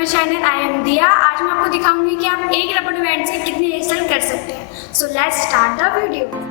My channel. I am दिया। आज मैं आपको दिखाऊंगी कि आप एक रबर बैंड से कितने हेयर स्टाइल कर सकते हैं। So let's start the video.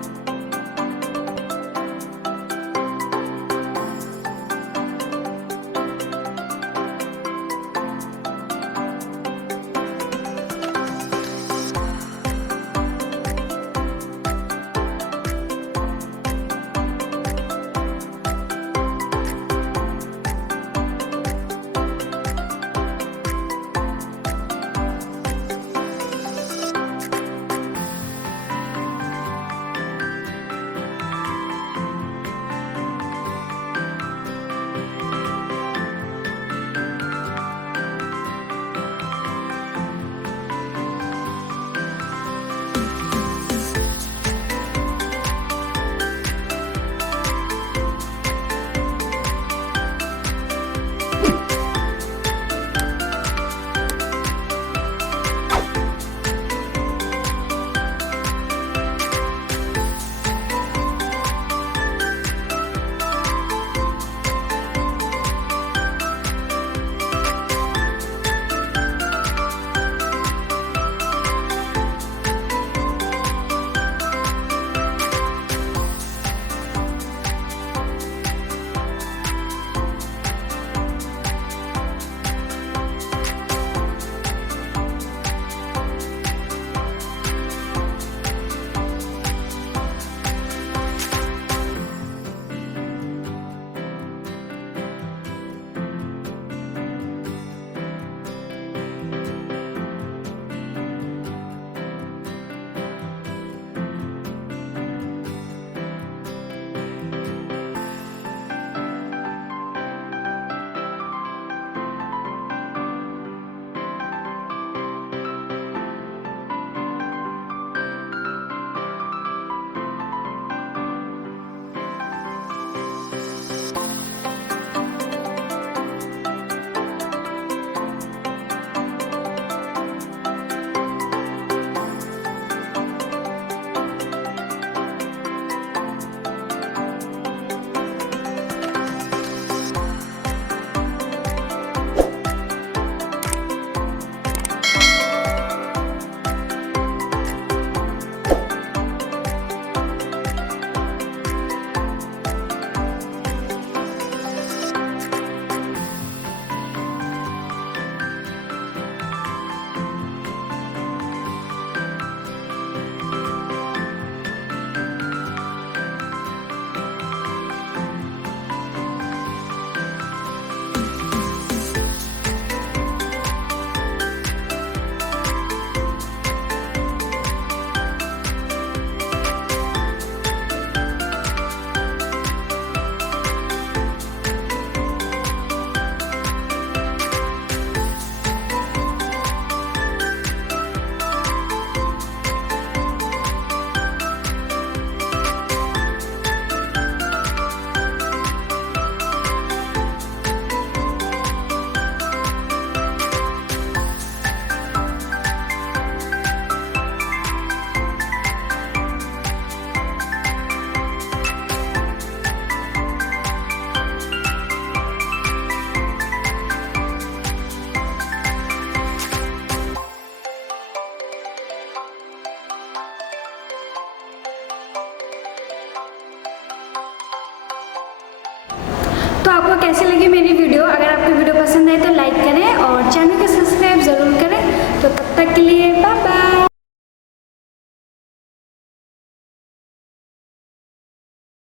तो आपको कैसी लगी मेरी वीडियो? अगर आपको वीडियो पसंद आए तो लाइक करें और चैनल